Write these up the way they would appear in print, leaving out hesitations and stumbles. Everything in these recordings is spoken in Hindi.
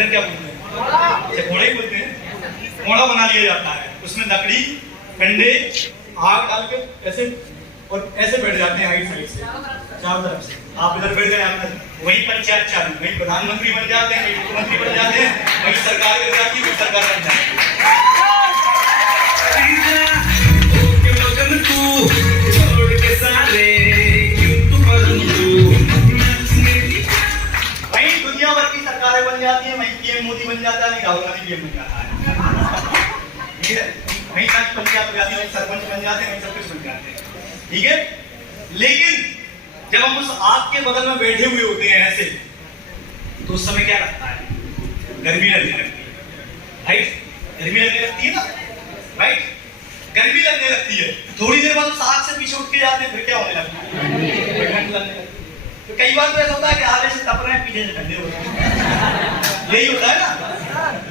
इधर क्या बोलते हैं? अच्छा, घोड़ा ही बोलते हैं। घोड़ा बना लिया जाता है, उसमें लकड़ी, कंडे, आग डाल के ऐसे और ऐसे बैठ जाते हैं आगे साइड से, चारों तरफ से। आप इधर बैठ गए, आप वही पंचायत चालू, वही प्रधानमंत्री बन जाते हैं, वही मुख्यमंत्री बन जाते हैं, वही सरकार बन जाती है, वही सरकार बन जाती है। वही दुनिया भर की सरकारें बन जाती है, वही पीएम मोदी बन जाता है, वही राहुल गांधी पीएम बन जाता है। वही तक पंचायत हो जाती है, वही सरपंच बन जाते हैं, वही सब कुछ बन जाते हैं। ठीक है, लेकिन जब हम उस आग के बगल में बैठे हुए होते हैं ऐसे, तो उस समय क्या लगता है? गर्मी लगने लगती है, राइट? गर्मी लगने लगती है ना, राइट? गर्मी लगने लगती है। थोड़ी देर बाद उस आग से पीछे उठ के जाते हैं, फिर क्या होने लगता है? ठंड लगने लगती है। तो कई बार तो ऐसा होता है कि आगे से तप रहे हैं, पीछे से ठंडे हो रहे हैं। यही होता है ना,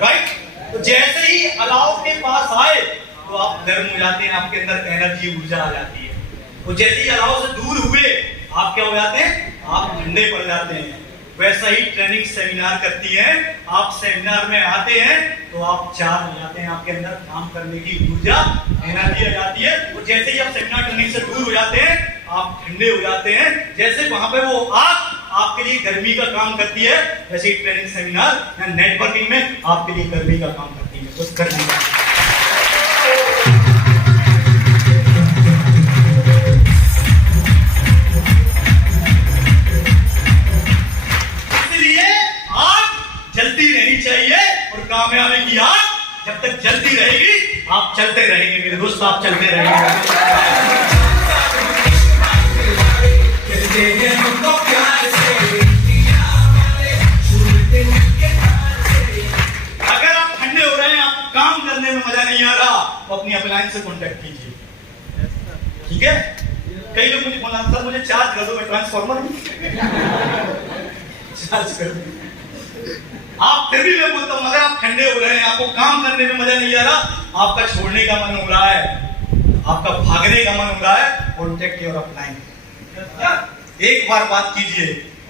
राइट? तो जैसे ही अलाव के पास आए तो आप गर्म हो जाते हैं, आपके अंदर एनर्जी, ऊर्जा आ जाती है। और जैसे ही अलाव से दूर हुए आप क्या हो जाते हैं? आप ठंडे पड़ जाते हैं। वैसा ही ट्रेनिंग सेमिनार करती है, आप सेमिनार में आते हैं तो आप चार्ज हो जाते हैं, आपके अंदर काम करने की ऊर्जा, एनर्जी आ जाती है। और जैसे ही आप सेमिनार ट्रेनिंग से दूर हो जाते हैं आप ठंडे हो जाते हैं। जैसे वहां पे वो आग आपके लिए गर्मी का काम करती है, वैसे ही ट्रेनिंग सेमिनार या नेटवर्किंग में आपके लिए गर्मी का काम करती है। उस गर्मी का कामयाबी की आग जब तक जलती रहेगी आप चलते रहेंगे मेरे दोस्त, आप चलते रहेंगे। अगर आप ठंडे हो रहे हैं, आपको काम करने में मजा नहीं आ रहा, तो अपनी अप्लायंस से कॉन्टेक्ट कीजिए, ठीक है? कई लोग मुझे बोला सर मुझे चार्ज कर दो, मैं ट्रांसफार्मर चार्ज कर दो। आप फिर भी मैं बोलता हूं अगर आप ठंडे हो रहे हैं, आपको काम करने में मजा नहीं आ रहा, आपका छोड़ने का मन हो रहा है, आपका भागने का मन हो रहा है, कॉन्टेक्ट योर अपलाइन। एक बार बात कीजिए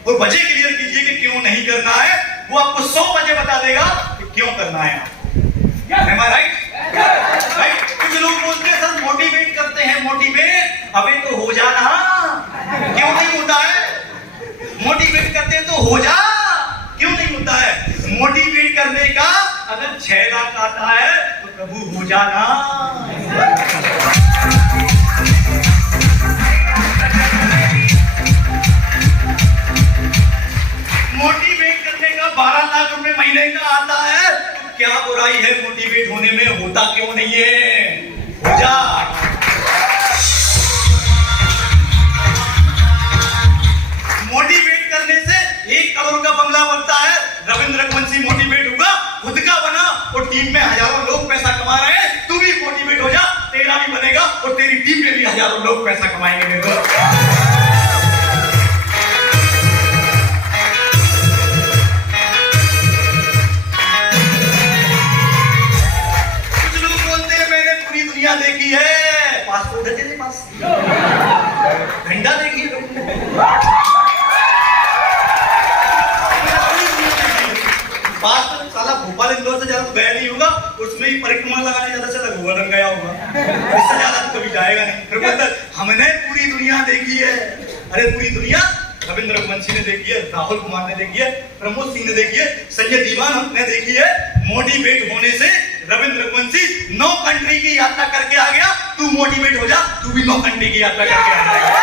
और वजह क्लियर कीजिए कि क्यों नहीं करना है, वो आपको 100 वजह बता देगा कि क्यों करना है आपको। Am I right? Right? कुछ लोग बोलते हैं सर मोटिवेट करते हैं, मोटिवेट अबे तो हो जाना, क्यों नहीं होता है? मोटिवेट करते हैं तो हो जा, क्यों नहीं होता है? मोटिवेट करने का अगर 6 लाख आता है तो प्रभु हो जाना। मोटिवेट करने का 12 लाख रुपए महीने का आता है तो क्या बुराई है मोटिवेट होने में? होता क्यों नहीं है? हो जा। मोटिवेट करने से 1 करोड़ का बंगला बनता है। रविंद्र रघुवंशी मोटिवेट हुआ, खुद का बना और टीम में हजारों लोग पैसा कमा रहे हैं। तू भी मोटिवेट हो जा, तेरा भी बनेगा और तेरी टीम में भी हजारों लोग पैसा कमाएंगे मेरे दोस्त। कुछ लोग बोलते हैं मैंने पूरी दुनिया देखी है, पासपोर्ट है तेरे पास? घंटा देखी है? साला भोपाल इंदौर से ज्यादा तो गया नहीं होगा, उसमें ही परिक्रमा लगाने ज्यादा से ज्यादा गोवर्धन गया होगा, इससे ज्यादा तो कभी जाएगा नहीं। फिर बोलता हमने पूरी दुनिया देखी है। अरे पूरी दुनिया रविंद्र रघुवंशी ने देखी है, राहुल कुमार ने देखी है, प्रमोद सिंह ने देखी है, संजय दीवान ने देखी है। मोटिवेट होने से रविंद्र रघुवंशी 9 कंट्री की यात्रा करके आ गया। तू मोटिवेट हो जा, तू भी 9 कंट्री की यात्रा करके आ जाएगा।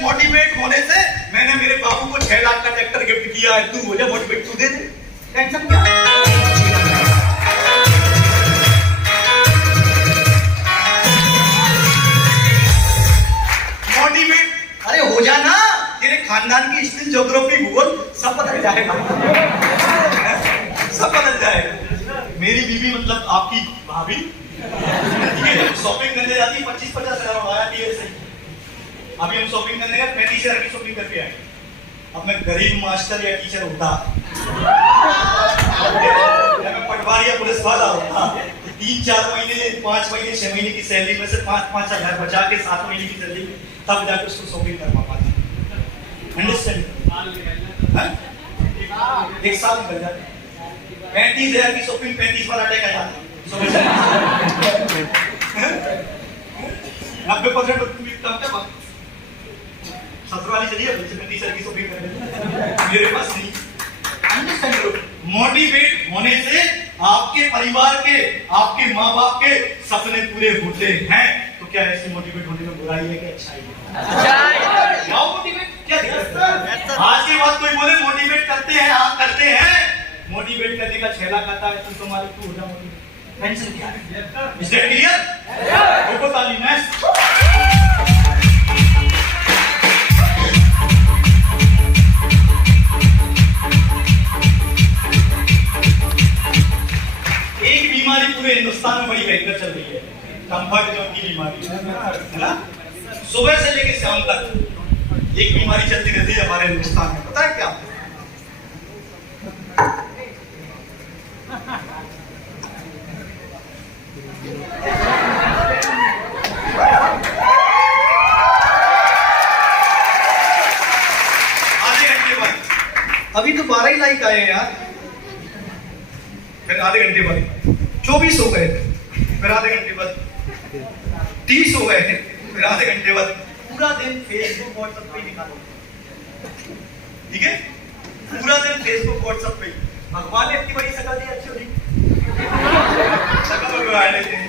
मोटिवेट होने से मैंने मेरे बाबू को 6 लाख का ट्रैक्टर गिफ्ट किया है। तू हो जा मोटिवेट, तू दे दे, टेंशन क्या? मोटिवेट अरे हो जा ना, तेरे खानदान की हिस्ट्री, ज्योग्राफी, भूगोल सब बदल जाएगा, सब बदल जाएगा। मेरी बीवी मतलब आपकी भाभी शॉपिंग करने जाती 25-50 हजार बढ़ाती है। अभी हम शॉपिंग करने गए, 35 हजार की शॉपिंग करके आए। अब मैं गरीब मास्टर या टीचर होता, या मैं पटवारी या पुलिस वाला होता, 3-4 महीने 5 महीने 6 महीने की सैलरी में से 5-5 हजार बचा के 7 महीने की सैलरी तब जाके उसको शॉपिंग कर पाता। अंडरस्टैंड? एक साल निकल जाता। 35,000 की शॉपिंग 35 बार अटैक आ जाता। 90% कम क्या बात? ससुराली चलिए 35,000 की शॉपिंग कर लेते। मेरे पास नहीं। अंडरस्टैंड करो, मोटिवेट होने से आपके परिवार के, आपके माँ बाप के सपने पूरे होते हैं। तो क्या ऐसे मोटिवेट होने में बुराई है कि अच्छाई है? मोटिवेट क्या दिक्कत है? आज के बाद कोई बोले मोटिवेट करते हैं, हाँ करते हैं। मोटिवेट करने का 6 लाख आता है तो तुम्हारे तू हो जा मोटिवेट। टेंशन क्या है? Is that clear? देखो ताली नेक्स्ट। एक बीमारी पूरे हिंदुस्तान में बड़ी भयंकर चल रही है, कंफर्ट जोन की बीमारी, है ना? सुबह से लेकर शाम तक एक बीमारी चलती रहती है हमारे हिंदुस्तान में, पता है क्या? आधे घंटे बाद, अभी तो 12 ही लाइक आए हैं यार, फिर आधे घंटे बाद 24 हो गए थे, फिर आधे घंटे बाद 30 हो गए थे, फिर आधे घंटे बाद पूरा दिन फेसबुक व्हाट्सएप पे निकालो। ठीक है, पूरा दिन फेसबुक व्हाट्सएप पे। भगवान ने इतनी बड़ी शकल दी, अच्छी होगी शकल में बुरा लेते हैं,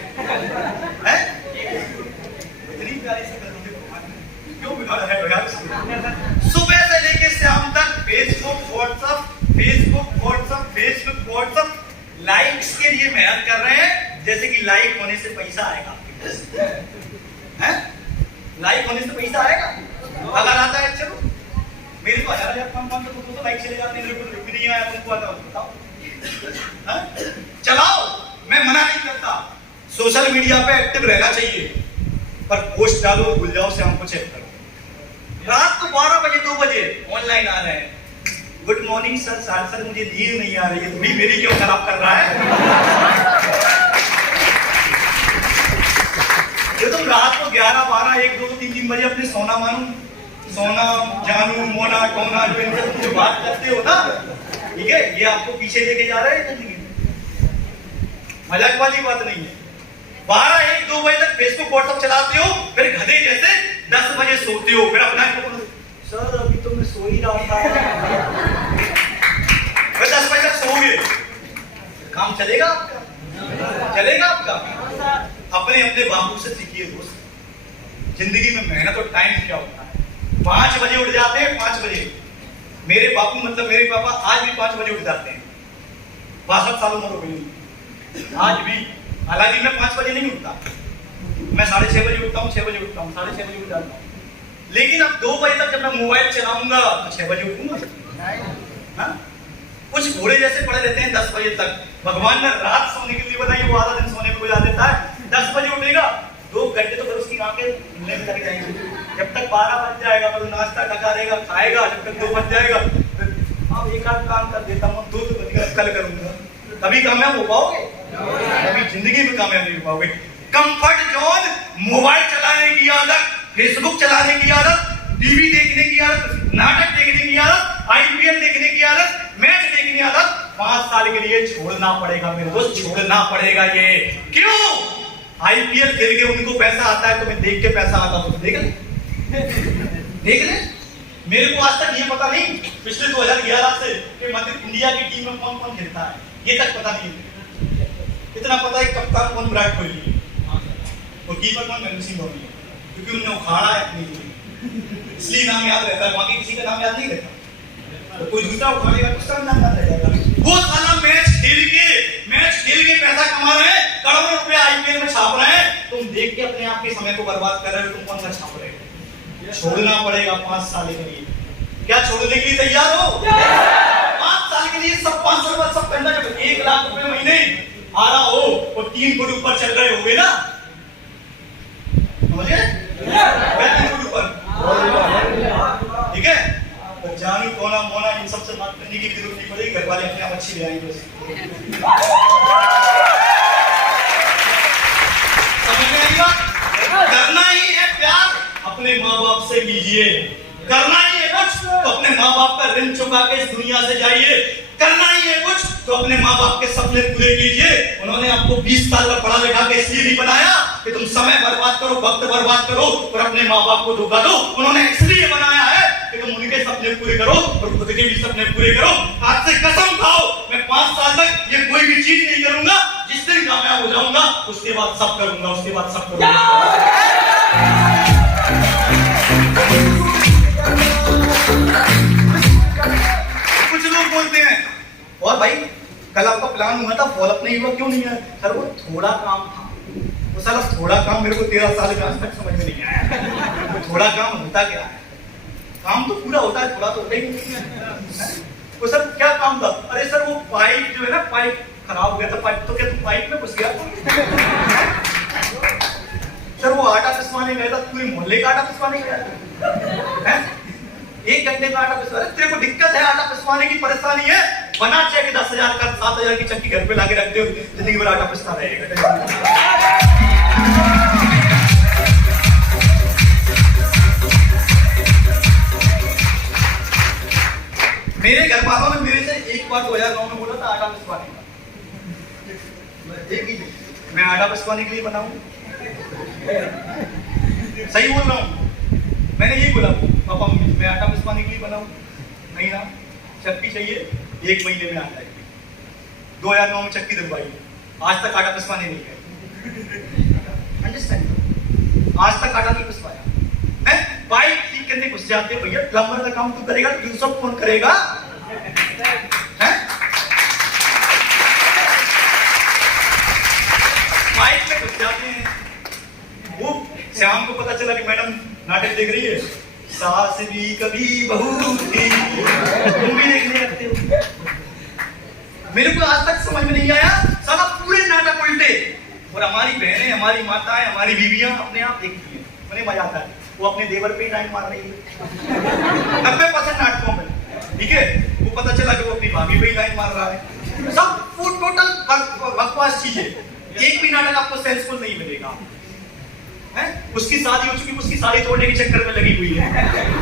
इतनी प्यारी शकल दी भगवान ने, क्यों बिगाड़ा है यार? सुबह से लेकर शाम तक Facebook WhatsApp, Facebook WhatsApp, Facebook WhatsApp, likes के लिए मेहनत कर रहे हैं, जैसे कि लाइक होने से पैसा आएगा। हैं? लाइक होने से पैसा आएगा? अगर आता है चलो, मेरे को 1000 कम तो लाइक चले जाते हैं, मेरे को रुपये नहीं आया, तुमको आता हो बताओ। चलाओ, मैं मना नहीं करता, सोशल मीडिया पे एक्टिव रहना चाहिए, पर पोस्ट डालो, भूल जाओ से हमको चेक करो। रात को 12 बजे 2 बजे ऑनलाइन आ रहे हैं, गुड मॉर्निंग सर, सर मुझे नींद नहीं आ रही है, तुम्हें मेरी क्यों खराब कर रहा है? जो तुम रात को 11, 12, 1, 2, 3 बजे अपने सोना मानू, सोना जानू, मोना टोना जो बात करते हो ना, ठीक है, ये आपको पीछे लेके जा रहे हैं जिंदगी में, मजाक वाली बात नहीं है। 12, 1, 2 बजे तक फेसबुक व्हाट्सएप चलाते हो, फिर गधे जैसे 10 बजे सोते हो, फिर अपना सर अभी तो मैं सो ही रहा था, फिर 10 बजे तक सोओगे, काम चलेगा आपका? चलेगा आपका? अपने अपने बाबू से सीखिए दोस्त, जिंदगी में मेहनत और टाइम क्या होता है। 5 बजे उठ जाते हैं, 5 बजे। मेरे बापू मतलब मेरे पापा आज भी 5 बजे उठ जाते हैं, 62 साल उम्र हो गई आज भी। हालांकि मैं 5 बजे नहीं उठता, मैं 6:30 बजे उठता हूँ, 6 बजे उठता हूँ, 6:30 बजे उठ जाता हूँ। लेकिन अब 2 बजे तक जब मैं मोबाइल चलाऊंगा तो 6 बजे उठूंगा। कुछ घोड़े जैसे पड़े रहते हैं 10 बजे तक। भगवान ने रात सोने के लिए बनाई, वो आधा दिन सोने में गुजार देता है। 10 बजे उठेगा, 2 घंटे तो फिर उसकी आंखें खुलने में लग जाएंगी, जब तक 12 बज जाएगा फिर नाश्ता टका देगा, खाएगा, जब तक 2 बज जाएगा फिर अब एक आध काम कर देता हूँ, 2 तो बज कल करूंगा। कभी कामयाब हो पाओगे? कभी जिंदगी में कामयाब नहीं हो पाओगे। कंफर्ट जोन, मोबाइल चलाने की आदत, फेसबुक चलाने की आदत, टीवी देखने की आदत, नाटक देखने की आदत, आईपीएल देखने की आदत, मैच देखने की आदत 5 साल के लिए छोड़ना पड़ेगा मेरे दोस्त, छोड़ना पड़ेगा। ये क्यों? आईपीएल खेल के उनको पैसा आता है, तुम्हें देख के पैसा आता है, देख ले। मेरे को आज तक ये पता नहीं पिछले 2011 से कि मध्य इंडिया की टीम में कौन कौन खेलता है, ये तक पता नहीं। इतना पता है कप्तान कौन विराट कोहली है और कीपर कौन महेंद्र सिंह धोनी है, क्योंकि उन्होंने उखाड़ा है अपनी टीम, इसलिए नाम याद रहता है, बाकी किसी का नाम याद नहीं रहता। तो कोई दूसरा उखाड़ेगा तो सब नाम याद रह जाएगा। वो साला मैच खेल के पैसा कमा रहे हैं, करोड़ों रुपया आईपीएल में छाप रहे हैं, तुम देख के अपने आप के समय को बर्बाद कर रहे हो। तुम कौन सा छाप रहे हो? छोड़ना पड़ेगा 5 साल के लिए। क्या छोड़ने के लिए तैयार हो? 5 साल के लिए सब 5 साल बाद सब करना। जब 1 लाख रुपए महीने आ रहा हो और 3 फुट ऊपर चल रहे होगे ना, समझे? 3 फुट ऊपर, ठीक है? तो जानू कोना मोना इन सबसे बात करने की जरूरत नहीं पड़ेगी, घर वाले अपने आप अच्छी ले आएंगे। करना ही है प्यार, अपने माँ बाप से कीजिए। करना ही है कुछ तो अपने माँ बाप का ऋण चुका के इस दुनिया से जाइए। करना ही है कुछ तो अपने माँ बाप के सपने पूरे कीजिए। उन्होंने आपको 20 साल का पढ़ा लिखा के इसलिए नहीं बनाया कि तुम समय बर्बाद करो, वक्त बर्बाद करो और अपने माँ बाप को धोखा दो। उन्होंने इसलिए बनाया है कि तुम उनके सपने पूरे करो और खुद के भी सपने पूरे करो। आज से कसम खाओ, मैं 5 साल तक ये कोई भी चीज नहीं करूंगा। जिस दिन कामयाब हो जाऊंगा उसके बाद सब करूंगा, उसके बाद सब करूंगा। कुछ लोग बोलते हैं और भाई कल आपका प्लान हुआ था, फॉलोअप नहीं हुआ, क्यों नहीं है? सर वो थोड़ा काम था। वो साला थोड़ा काम मेरे को 13 साल में आज तक समझ में नहीं आया। वो थोड़ा काम होता क्या है? काम तो पूरा होता है, थोड़ा तो होता ही नहीं है। वो सर क्या काम था? अरे सर वो पाइप जो है ना, पाइप खराब हो गया था। पाइप तो क्या तुम पाइप में घुस गया? सर वो आटा पिसवाने गया था, पूरे मोहल्ले का आटा पिसवाने गया था। 1 घंटे में आटा पिसवा। अरे तेरे को दिक्कत है आटा पिसवाने की, परेशानी है, बना चाहिए 10,000 का 7,000 की चक्की घर पे लाके रखते हो, जिंदगी भर आटा पिसता रहेगा। मेरे घर वालों ने मेरे से एक बार 2009 में बोला था आटा पिसवाने का। मैं आटा पिसवाने के लिए बनाऊं? सही बोल रहा हूं? मैंने यही बोला पापा मम्मी, मैं आटा पिसवाने के लिए बनाऊं? नहीं ना, चक्की चाहिए, 1 महीने में आ जाएगी। 2009 में चक्की दिलवाई, आज तक आटा पिसवाने नहीं गए। अंडरस्टैंड? आज तक आटा नहीं पिसवाया। पाइप ठीक करने घुस जाते हो भैया, प्लम्बर का काम तू करेगा तो दूसरा कौन करेगा? पाइप में घुस जाते हैं। वो शाम को पता चला कि मैडम नाटक देख रही है, सास भी कभी बहू थी, तुम भी देखने लगते हो। मेरे को आज तक समझ में नहीं आया, साला पूरे नाटक उल्टे। और हमारी बहनें, हमारी माताएं, हमारी बीवियां अपने आप देखती हैं, उन्हें मजा आता है। वो अपने देवर पे ही लाइन मार रही है 90% नाटकों में, ठीक है? वो पता चला कि वो अपनी भाभी पे ही लाइन मार रहा है। सब फूड टोटल बकवास चीजें। एक भी नाटक आपको सेंसफुल नहीं मिलेगा। उसकी शादी हो चुकी, उसकी साड़ी तोड़ने के चक्कर में लगी हुई है।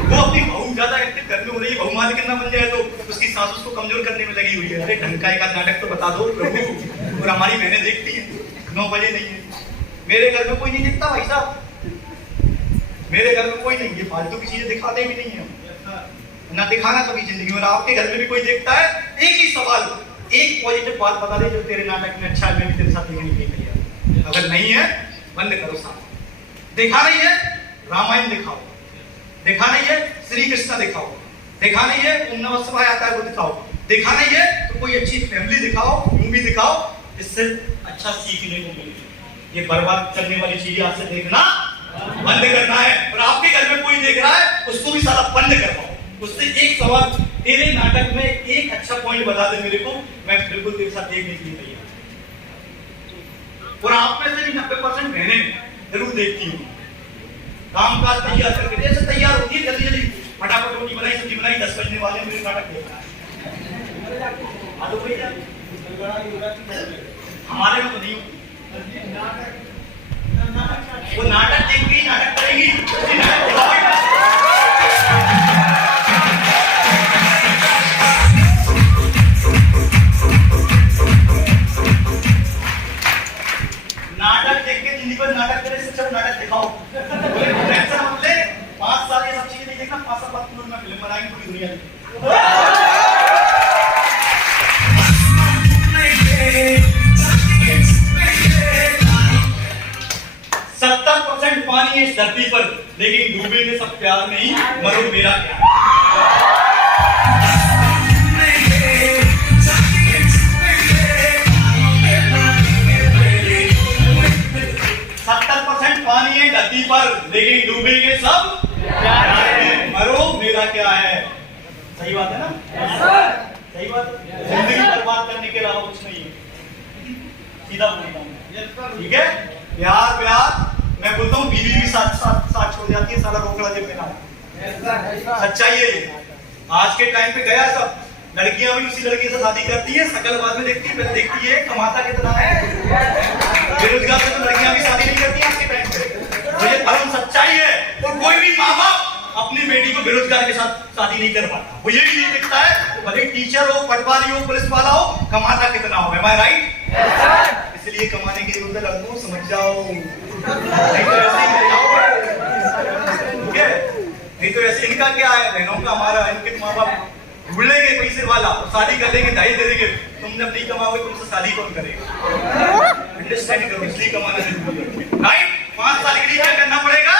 वो अपनी बहू ज्यादा एक्टिव घर में हो रही है, बहू मालिक ना बन जाए तो उसकी सास उसको कमजोर करने में लगी हुई है। अरे ढंग का एक नाटक तो बता दो प्रभु। और हमारी बहनें देखती हैं 9 बजे नहीं है। मेरे घर में कोई नहीं दिखता भाई साहब, मेरे घर में कोई नहीं। ये फालतू की चीजें दिखाते भी नहीं है ना, दिखाना कभी जिंदगी में। आपके घर में भी कोई देखता है? एक ही सवाल, एक पॉजिटिव बात बता दे जो तेरे नाटक में अच्छा है, मैं भी तेरे साथ देखने के लिए। अगर नहीं है बंद करो साथ। देखा नहीं है रामायण दिखाओ, देखा नहीं है श्री कृष्ण दिखाओ, देखा नहीं है ओम नमः शिवाय आता है वो दिखाओ, देखा नहीं है तो कोई अच्छी फैमिली दिखाओ, मूवी दिखाओ, इससे अच्छा सीखने को मिलेगी। ये बर्बाद करने वाली चीजें आपसे देखना बंद करना है। और आपके घर में कोई देख रहा है उसको भी सारा बंद करवाओ। उससे एक सवाल, तेरे नाटक में एक अच्छा पॉइंट बता दे मेरे को, मैं बिल्कुल तेरे साथ देखने के लिए तैयार। और आप में से भी 90% बहनें जरूर देखती हूँ। काम काज तैयार करके जैसे तैयार होती है जल्दी जल्दी फटाफट रोटी बनाई, सब्जी बनाई, 10 बजने वाले मेरे नाटक देख रहा है। हमारे में तो नहीं होती। वो नाटक देखेगी, नाटक करेगी, 70% पानी है इस धरती पर, लेकिन डूबेंगे सब प्यार में ही, मरो मेरा प्यार। 70% पानी है धरती पर, लेकिन डूबेंगे सब प्यार में, मरो मेरा क्या है। सही बात है ना? सही बात है। जिंदगी बर्बाद करने के अलावा कुछ नहीं है, सीधा बोलता हूँ, ठीक है? प्यार प्यार, मैं बोलता हूँ बीवी भी साथ साथ साथ छोड़ जाती है, साला रोकड़ा जेब में ना। सच्चाई है ये। आज के टाइम पे गया सब, लड़कियां भी उसी लड़की से शादी करती है, शकल बाद में देखती है, पहले देखती है कमाता कितना है। बेरोजगार से तो लड़कियां भी शादी नहीं करती आज के टाइम पे। जमींदार के साथ शादी नहीं कर पाता। वो ये भी नहीं देखता है भले टीचर हो, पटवारी हो, पुलिस वाला हो, कमाता कितना हो। Am I right? इसलिए कमाने की जरूरत है लड़कों, समझ जाओ। नहीं तो ऐसे ही रह जाओ, ठीक है? नहीं तो ऐसे इनका क्या है, बहनों का हमारा, इनके माँ बाप ढूंढ लेंगे पैसे वाला, शादी कर लेंगे, दहेज दे देंगे। तुम जब नहीं कमाओगे तुमसे शादी कौन करेगा? अंडरस्टैंड करो, इसलिए कमाना जरूरी है। राइट? 5 साल के लिए क्या करना पड़ेगा?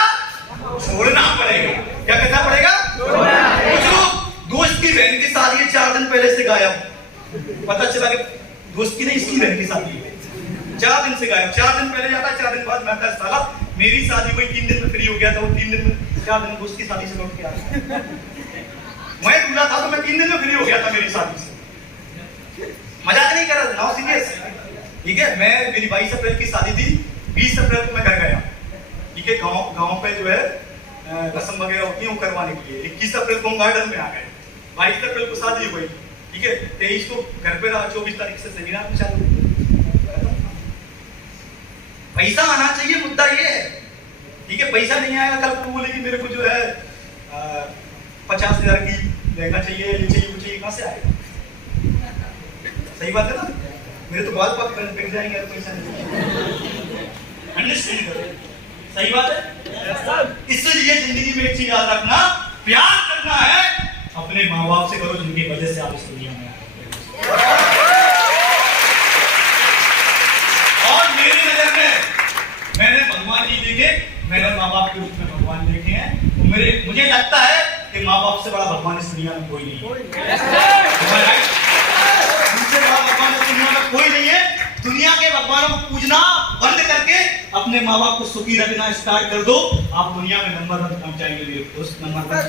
छोड़ना पड़ेगा। क्या करना पड़ेगा? कुछ लोग दोस्त की बहन की शादी है 4 दिन पहले से गायब, पता चला कि दोस्त की नहीं इसकी बहन की शादी है, 4 दिन से गायब। 4 दिन पहले जाता, 4 दिन बाद मैं साला मेरी शादी हुई 3 दिन में फ्री हो गया था, वो 3 दिन में 4 दिन दोस्त की शादी से लौट के आया। मैं दूल्हा था तो मैं 3 दिन में फ्री हो गया था मेरी शादी से। मजाक नहीं कर रहा, नाउ सीरियस, ठीक है? मैं मेरी 22 अप्रैल की शादी थी, 20 अप्रैल को मैं घर गया, ठीक है? गांव पे जो है रस्म वगैरह होती है वो करवाने के लिए। 21 अप्रैल को हम गार्डन में आ गए, 22 अप्रैल को शादी हुई, ठीक है? 23 को घर पे रहा, 24 तारीख से सेमिनार चालू। पैसा आना चाहिए, मुद्दा ये है, ठीक है? पैसा नहीं आएगा, कल को बोले कि मेरे को जो है 50,000 की लहंगा चाहिए, ये चाहिए, वो चाहिए, कहां से आएगा? सही बात है ना? मेरे तो बाल पाक बिक जाएंगे, पैसा नहीं। अंडरस्टैंड करो, सही बात है? इसलिए जिंदगी में एक चीज याद रखना, प्यार करना है अपने माँ बाप से करो जिनकी वजह से आप इस दुनिया में आए। और मेरी नजर में मैंने भगवान जी देखे, मैंने माँ बाप के रूप में भगवान देखे हैं, तो मुझे लगता है कि माँ बाप से बड़ा भगवान इस दुनिया में कोई नहीं है। उनसे बड़ा भगवान इस दुनिया में कोई नहीं है। दुनिया के भगवानों को पूजना बंद करके अपने माँ बाप को सुखी रखना स्टार्ट कर दो, आप दुनिया में नंबर 1 पहुंचाएंगे मेरे दोस्त, नंबर 1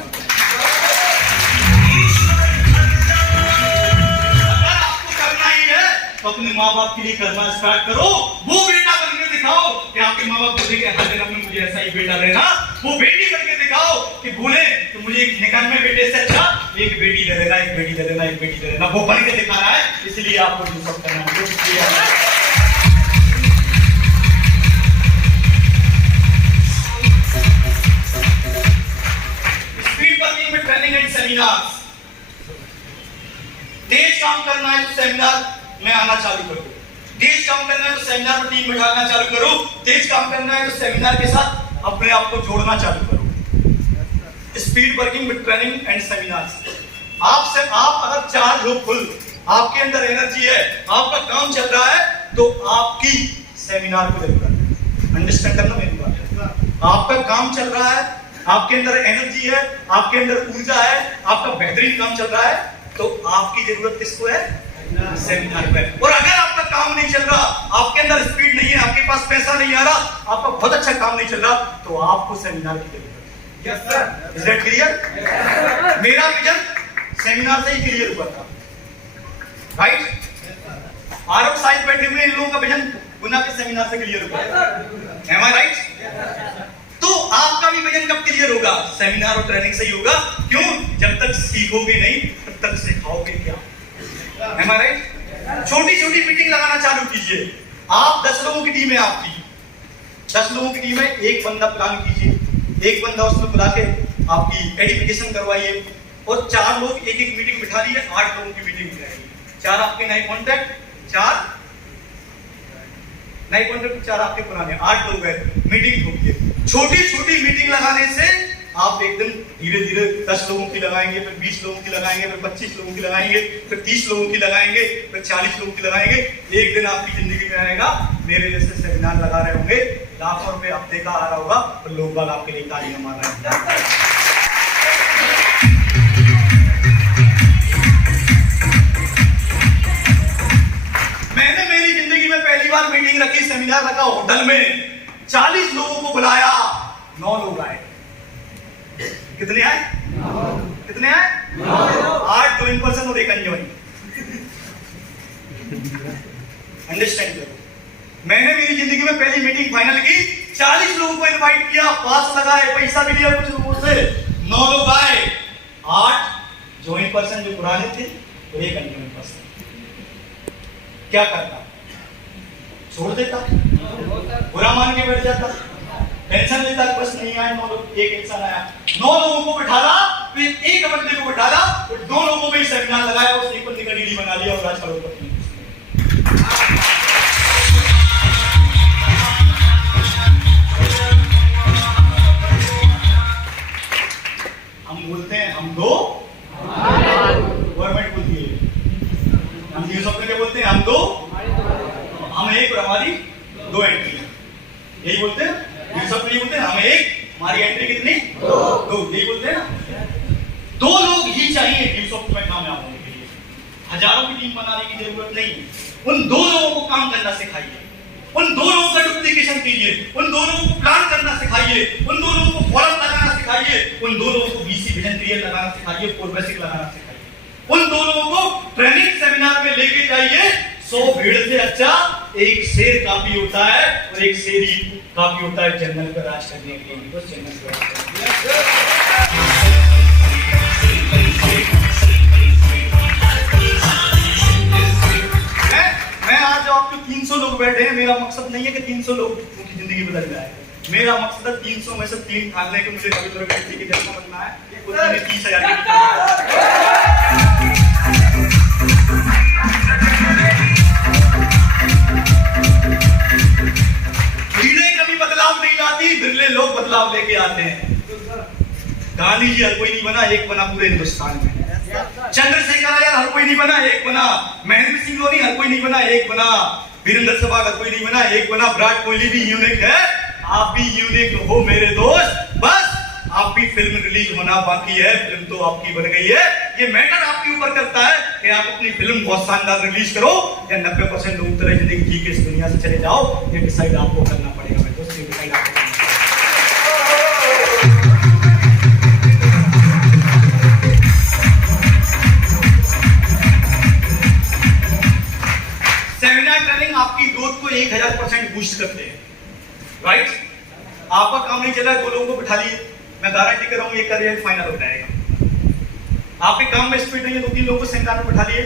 अगर आपको करना ही है तो अपने माँ बाप के लिए करना स्टार्ट करो। वो बेटा बन के दिखाओ कि आपके माँ बाप को देखे हर दिन अपने मुझे ऐसा ही बेटा लेना। वो बेटी बन के दिखाओ कि बोले तो मुझे 91 बेटे से अच्छा एक बेटी ले लेना, एक बेटी ले लेना, एक बेटी ले लेना। वो बन के दिखा रहा है, इसलिए आपको जो सब करना है। ट्रेनिंग एंड सेमिनार, तेज काम करना है तो सेमिनार में आना चालू करो, तेज काम करना है तो सेमिनार में टीम बिठाना चालू करो, तेज काम करना है तो सेमिनार के साथ अपने आप को जोड़ना चालू करो। Speed working with training and seminar. आप अगर 4 लोग फुल, आपके अंदर एनर्जी है, आपका काम चल रहा है, तो आपकी सेमिनार को जरूरत है। अंडरस्टैंड करना मेरी बात। आपका काम चल रहा है, आपके अंदर एनर्जी है, आपके अंदर ऊर्जा है, आपका बेहतरीन काम चल रहा है, तो आपकी जरूरत किसको है? सेमिनार पे। और अगर आपका काम नहीं चल रहा, आपके अंदर स्पीड नहीं है, आपके पास पैसा नहीं आ रहा, आपका बहुत अच्छा काम नहीं चल रहा, तो आपको सेमिनार की जरूरत है। Yes sir, is that clear? मेरा विजन सेमिनार से ही क्लियर हुआ था, राइट? आरब साइड बैठे हुए इन लोगों का विजन गुना के सेमिनार से क्लियर हुआ। एम आई राइट? तो आपका भी विजन कब क्लियर होगा? सेमिनार और ट्रेनिंग से ही होगा। क्यों? जब तक सीखोगे नहीं तब तक सिखाओगे क्या? Am I right? छोटी-छोटी मीटिंग लगाना चालू कीजिए। आप 10 लोगों की टीम है, आपकी 10 लोगों की टीम है, एक बंदा प्लान कीजिए, एक बंदा उसमें बुला के आपकी एडिफिकेशन करवाइए, और 4 लोग एक-एक मीटिंग बिठा लिए, 8 लोगों की मीटिंग बिठाइए। 4 आपके नए कॉन्टैक्ट, 4 नए कॉन्ट्रैक्ट, 4 आपके पुराने, 8 लोग हैं, मीटिंग होगी। छोटी-छोटी मीटिंग लगाने से आप एक दिन धीरे-धीरे 10 लोगों की लगाएंगे, फिर 20 लोगों की लगाएंगे, फिर 25 लोगों की लगाएंगे, फिर 30 लोगों की लगाएंगे, फिर 40 लोगों की लगाएंगे। एक दिन आपकी जिंदगी में आएगा, मेरे जैसे सेमिनार लगा रहे होंगे, लाखों रुपए हफ्ते का आ रहा होगा, तो लोग बाग आपके लिए तालियां मार रहे हैं। मैंने मेरी जिंदगी में पहली बार मीटिंग रखी, सेमिनार रखा होटल में, 40 लोगों को बुलाया, 9 लोग आए। कितने आए? 9। कितने आए? 9। 8 तो इन पर्सन और 1 अनजॉइन। अंडरस्टैंड करो, मैंने मेरी जिंदगी में पहली मीटिंग फाइनल की, 40 लोगों को इनवाइट किया, पास लगाए, पैसा भी लिया कुछ लोगों से, 9 लोग आए, 8 ज्वाइन पर्सन जो पुराने थे और 1 अनजॉइन पर्सन। क्या करता? छोड़ देता, बुरा मान के बैठ जाता, टेंशन लेता, बस नहीं आए 9 लोग, 1 इंसान आया, 9 लोगों को बिठाना, फिर एक बंदे को बैठाला और 2 लोगों में सेमिनार लगाया, उस एक बंदे का डीडी बना लिया और आज करोड़पति। हम बोलते हैं हम दो, गवर्नमेंट बोलती है, हम न्यूज अपने क्या बोलते हैं, हम दो, हम एक और हमारी 2 एंट्री, यही बोलते हैं। न्यूज अपने बोलते हैं हम एक, हमारी एंट्री कितनी, 2, यही बोलते हैं ना। 2 लोग ही चाहिए न्यूज ऑफ में कामयाब होने के लिए, हजारों की टीम बनाने की जरूरत नहीं है। उन 2 लोगों को काम करना सिखाइए, उन 2 लोगों का डुप्लीकेशन कीजिए, उन 2 लोगों को प्लान करना सिखाइए, उन 2 लोगों को फॉरम लगाना सिखाइए, उन 2 लोगों को बीसी विजन क्रिएट लगाना सिखाइए, कोर बेसिक लगाना सिखाइए, उन 2 लोगों को ट्रेनिंग सेमिनार में लेके जाइए। 100 भीड़ से अच्छा एक शेर काफी होता है, और एक शेर ही काफी होता है जंगल पर राज करने के लिए। बस जंगल पर राज करने के लिए। मैं आज जो आपके 300 लोग बैठे हैं, मेरा मकसद नहीं है कि 300 लोग उनकी जिंदगी बदल जाए। मेरा मकसद है 300 में से 3 ठानने के मुझे कभी व्यक्ति के जैसा बनना है, उसने 30,000 भीड़ें कभी बदलाव नहीं लाती, बिरले लोग बदलाव लेके आते हैं। गांधी जी हर कोई नहीं बना, एक बना पूरे हिंदुस्तान में। चंद्रशेखर आजाद हर कोई नहीं बना, एक बना। महेंद्र सिंह धोनी हर कोई नहीं बना, एक बना। वीरेंद्र सहवाग हर कोई नहीं बना, एक बना। विराट कोहली भी यूनिक है, आप भी यूनिक हो मेरे दोस्त। बस आप भी फिल्म रिलीज होना बाकी है, फिल्म तो आपकी बन गई है। ये मैटर आपके ऊपर करता है कि आप अपनी फिल्म बहुत शानदार रिलीज करो या 90% लोग तरह जिंदगी जी के इस दुनिया से चले जाओ। ये डिसाइड आपको करना पड़ेगा मेरे दोस्त, ये डिसाइड आपको करना पड़ेगा। सेमिनार ट्रेनिंग आपकी ग्रोथ को 1000% बूस्ट करते हैं, राइट? आपका काम नहीं चला, 2 लोगों को बिठा लिए, मैं गारंटी कर रहा हूं ये करियर फाइनल हो जाएगा। आपके काम में स्पीड नहीं है, 2-3 लोगों को सेमिनार में बिठा लिए,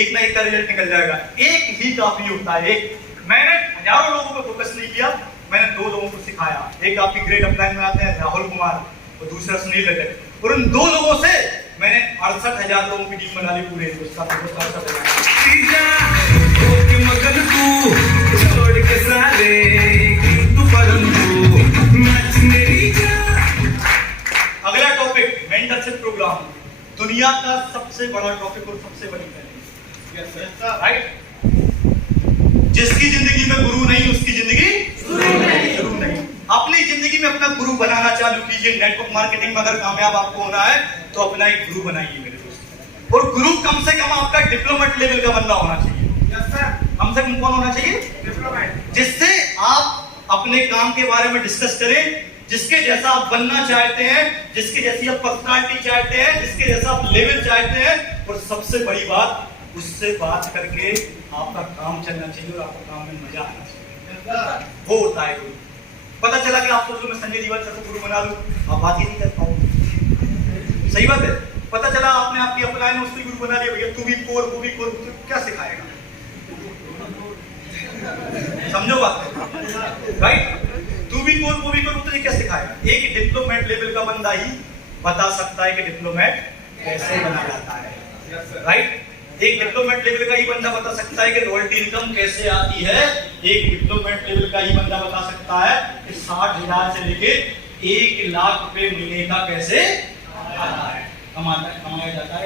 एक ना एक का रिजल्ट निकल जाएगा। एक ही काफी होता है, एक। मैंने हजारों लोगों पर फोकस नहीं किया, मैंने 2 लोगों को सिखाया। एक आपकी ग्रेड अपलाइन में आते हैं राहुल कुमार, और दूसरा सुनील रजक। और उन 2 लोगों से मैंने 68,000 लोगों की टीम बना ली पूरे हिंदुस्तान में। अगला टॉपिक मेंटरशिप प्रोग्राम, दुनिया का सबसे बड़ा टॉपिक और सबसे बड़ी ट्रेनिंग, राइट? जिसकी जिंदगी में गुरु नहीं, उसकी जिंदगी गुरु नहीं। अपनी जिंदगी में अपना गुरु बनाना चालू कीजिए। नेटवर्क मार्केटिंग में अगर कामयाब आपको होना है तो अपना एक गुरु बनाइए मेरे दोस्त। और गुरु कम से कम आपका डिप्लोमेट लेवल का बंदा होना चाहिए। कम से कम कौन होना चाहिए? डिप्लोमेट, जिससे आप अपने काम के बारे में डिस्कस करें, जिसके जैसा आप बनना चाहते हैं, जिसके जैसी आप पर्सनालिटी चाहते हैं, जिसके जैसा आप लेवल चाहते हैं। और सबसे बड़ी बात, उससे बात करके आपका काम चलना चाहिए और आपका काम में मजा आना चाहिए। वो होता है गुरु। पता चला कि आप सोच लो मैं संजय दीवान सर को गुरु बना लूं, आप बात ही नहीं कर पाओगे। सही बात है। पता चला आपने आपकी अपलाइन उसकी गुरु बना लिया, भैया तू भी कोर, वो भी कोर, तो क्या सिखाएगा? समझो बात, राइट? तू भी कोर, वो भी कोर, तो ये क्या सिखाएगा? एक डिप्लोमेट लेवल का बंदा ही बता सकता है कि डिप्लोमेट कैसे बना जाता है, राइट? एक डिप्लोमेट लेवल का ही बंदा बता सकता है कि रॉयल्टी इनकम कैसे आती है। एक डिप्लोमेट लेवल का ही बंदा बता सकता है कि 60,000 से लेके 1 लाख रुपए महीने का कैसे आता है, कमाया जाता है।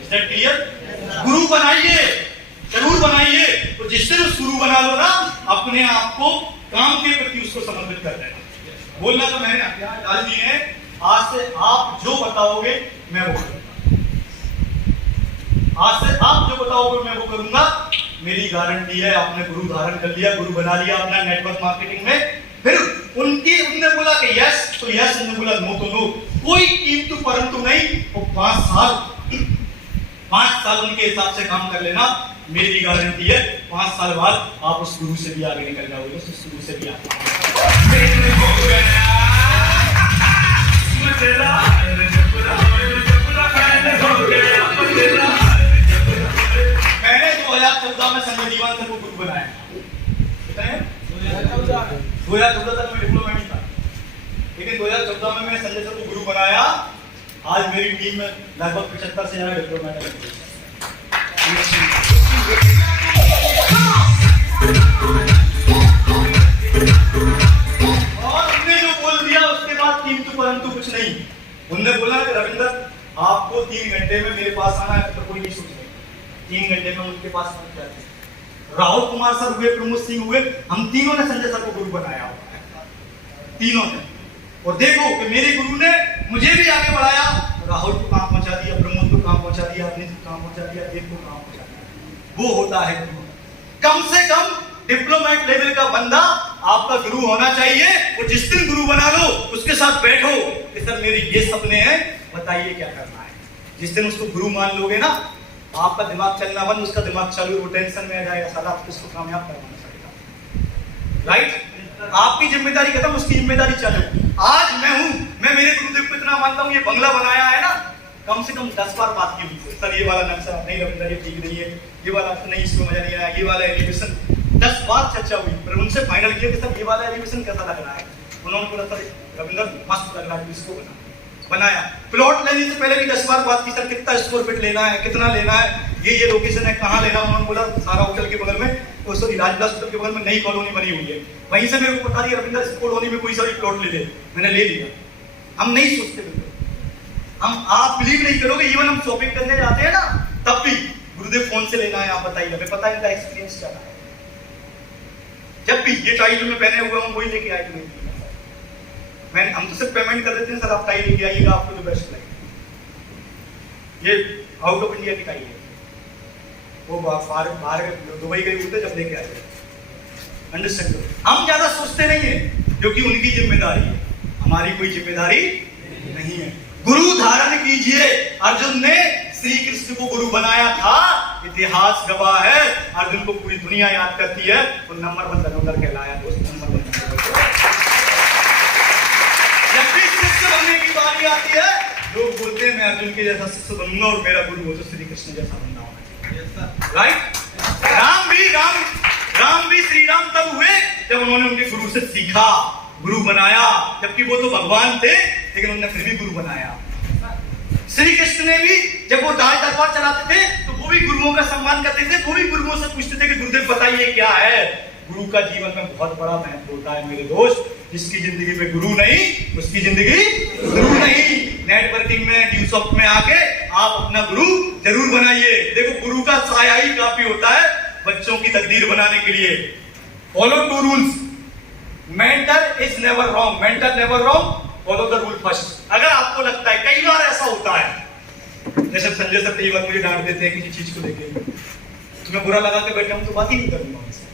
Is that clear? गुरु बनाइए, जरूर बनाइए। तो जिस दिन उस गुरु बना लो ना, अपने आप को काम के प्रति उसको समर्पित कर देना। बोलना तो मैंने डाल दिए हैं, आज से आप जो बताओगे मैं वो करूंगा। आज से आप जो बताओगे मैं वो करूंगा, मेरी गारंटी है। आपने गुरु धारण कर लिया, गुरु बना लिया अपना नेटवर्क मार्केटिंग में, फिर उनने बोला कि यस तो यस, उन्होंने बोला नो तो नो। कोई किंतु परंतु नहीं। वो 5 साल उनके हिसाब से काम कर लेना, मेरी गारंटी है 5 साल बाद आप उस गुरु से भी आगे निकल जाओगे, उस गुरु से भी आगे। मैंने 2014 में संजय दीवान सर को गुरु बनाया। 2014 तक मैं डिप्लोमेट था, लेकिन 2014 में मैंने संजय सर को गुरु बनाया। आज मेरी टीम में लगभग 75 से ज्यादा डिप्लोमेट है। और उन्होंने जो बोल दिया उसके बाद किंतु परंतु कुछ नहीं। उन्होंने बोला कि रविंद्र आपको 3 घंटे में मेरे पास आना है, तो कोई नहीं सोच रहे। 3 घंटे में उनके पास पहुंच जाते। राहुल कुमार सर हुए, प्रमोद सिंह हुए, हम तीनों ने संजय सर को गुरु बनाया, तीनों ने। और देखो कि मेरे गुरु ने मुझे भी आगे बढ़ाया, राहुल को कहां पहुंचा दिया, प्रमोद को कहां पहुंचा दिया, अनिल को कहां पहुंचा दिया, देव को कहां पहुंचा दिया। वो होता है गुरु। कम से कम डिप्लोमेट लेवल का बंदा आपका गुरु होना चाहिए। और जिस दिन गुरु बना लो उसके साथ बैठो कि सर मेरे ये सपने हैं, बताइए क्या करना है। जिस दिन उसको गुरु मान लोगे ना, आपका दिमाग चलना बंद, उसका दिमाग चालू, वो टेंशन में आ जाएगा, साला आपको इसको कामयाब करवाना पड़ेगा। राइट? आपकी जिम्मेदारी खत्म, उसकी जिम्मेदारी चालू। आज मैं हूं, मैं मेरे गुरुदेव को इतना मानता हूं, ये बंगला बनाया है ना, कम से कम 10 बार बात की हुई। सर ये वाला नक्शा नहीं रविंद्र, ये ठीक नहीं है, ये वाला नहीं, इसमें मजा नहीं आया, ये वाला एलिवेशन 10 बार चर्चा हुई। पर उनसे फाइनल किया कि सर ये वाला एलिवेशन कैसा लग रहा है। उन्होंने बोला सर रविंद्र मस्त लग रहा है, इसको बनाया। प्लॉट लेने से पहले भी 10 बार बात की, सर कितना स्क्वायर फीट लेना है, कितना लेना है, ये लोकेशन है, कहाँ लेना है। उन्होंने बोला सारा होटल के बगल में, सॉरी राजविलास होटल के बगल में नई कॉलोनी बनी हुई है, वहीं से मेरे को बता दिया रविंद्र इस कॉलोनी में कोई सारी प्लॉट ले ले। मैंने ले लिया। हम नहीं सोचते, हम, आप बिलीव नहीं करोगे, इवन हम शॉपिंग करने जाते हैं ना, तब भी गुरुदेव फोन से लेना है, आप बताइए, हमें पता है इनका एक्सपीरियंस क्या है। जब भी ये टाई जो मैं पहने हुआ हूँ वही लेके आए थे। मैं, हम तो सिर्फ पेमेंट कर देते हैं, सर आप टाई लेके आइएगा, आपको जो बेस्ट लगे। ये आउट ऑफ इंडिया की टाई है, वो बाहर दुबई गए होते जब लेके आए। अंडरस्टैंड? हम ज्यादा सोचते नहीं है क्योंकि उनकी जिम्मेदारी है, हमारी कोई जिम्मेदारी नहीं है। गुरु धारण कीजिए। अर्जुन ने श्री कृष्ण को गुरु बनाया था, इतिहास गवाह है। अर्जुन को पूरी दुनिया याद करती है, वो नंबर 1 धनुर्धर कहलाया। दोस्त नंबर 1 जब भी शिष्य बनने की बारी आती है, लोग बोलते हैं मैं अर्जुन के जैसा शिष्य बनूंगा और मेरा गुरु हो तो श्री कृष्ण जैसा बनना होना चाहिए। राइट? राम भी श्री राम तब हुए जब उन्होंने उनके गुरु से सीखा, गुरु बनाया। जबकि वो तो भगवान थे, लेकिन उन्होंने फिर भी गुरु बनाया। श्री कृष्ण ने भी जब वो दाल दरबार चलाते थे तो वो भी गुरुओं का सम्मान करते थे, वो भी गुरुओं से पूछते थे कि गुरुदेव बताइए क्या है। गुरु का जीवन में बहुत बड़ा महत्व होता है मेरे दोस्त। जिसकी जिंदगी में गुरु नहीं, उसकी जिंदगी गुरु नहीं। नेटवर्किंग में, ड्यू शॉप में आके आप अपना गुरु जरूर बनाइए। देखो गुरु का साया ही काफी होता है बच्चों की तकदीर बनाने के लिए। Follow 2 rules. Mentor is never wrong, mentor never wrong, follow the rule first. अगर आपको लगता है, कई बार ऐसा होता है, जैसे संजय सर कई बार मुझे डांट देते हैं किसी चीज को लेके, तुम्हें बुरा लगा के बैठे, हम तो बात ही नहीं करूंगा उनसे।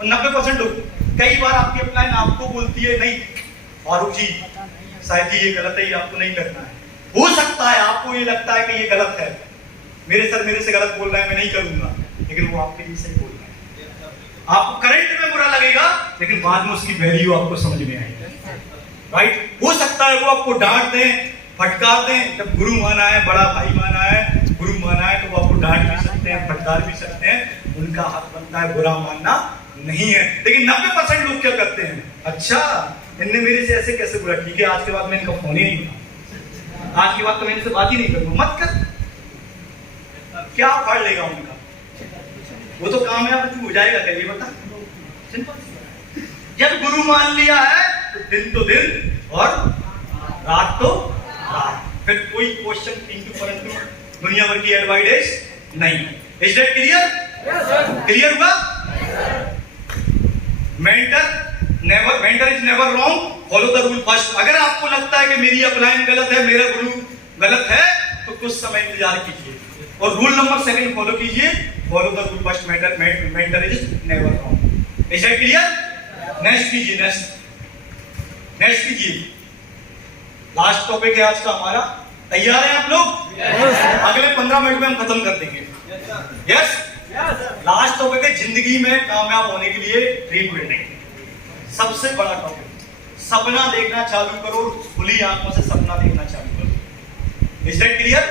और 90% लोग, कई बार आपकी अपलाइन आपको बोलती है नहीं फारूक जी शायद ये गलत है, ये आपको नहीं करना है। हो सकता है आपको ये लगता है कि ये गलत है, मेरे सर मेरे से गलत बोल रहा है, मैं नहीं करूंगा, लेकिन वो आपके लिए सही बोल रहा है। आपको करंट में बुरा लगेगा, लेकिन बाद में उसकी वैल्यू आपको समझ में आएगी। राइट? हो सकता है वो आपको डांट दें, फटकार दें। जब गुरु माना है, बड़ा भाई माना है, गुरु माना है, तो वो आपको डांट भी सकते हैं, फटकार भी सकते हैं। उनका हक बनता है बुरा मानना नहीं है। लेकिन 90% लोग क्या करते हैं, अच्छा इनने मेरे से ऐसे कैसे बोला, ठीक है आज के बाद मैं इनका फोन ही नहीं उठाऊंगा, आज के बाद तो मैं इनसे बात ही नहीं करूंगा। मत कर, क्या फाड़ लेगा उनका, वो तो कामयाब हो जाएगा, क्या ये बता। सिंपल। जब गुरु मान लिया है तो दिन तो दिन और रात तो रात, फिर कोई क्वेश्चन किंतु परंतु दुनिया भर की एडवाइस नहीं। Is that clear? क्लियर हुआ? Mentor is never wrong, follow the rule first. अगर आपको लगता है कि मेरी अपलाइन गलत है, मेरा गुरु गलत है, तो कुछ समय इंतजार कीजिए और रूल नंबर 2 फॉलो कीजिए, follow the rule first. Mentor is never wrong. Is that clear? Next कीजिए, नेक्स्ट कीजिए। लास्ट टॉपिक है आज का हमारा। तैयार हैं आप लोग? अगले 15 मिनट में हम खत्म कर देंगे। यस? लास्ट टॉपिक है जिंदगी में कामयाब होने के लिए ड्रीम बिल्डिंग। सबसे बड़ा टॉपिक, सपना देखना चालू करो, खुली आंखों से सपना देखना चालू करो। Is that clear?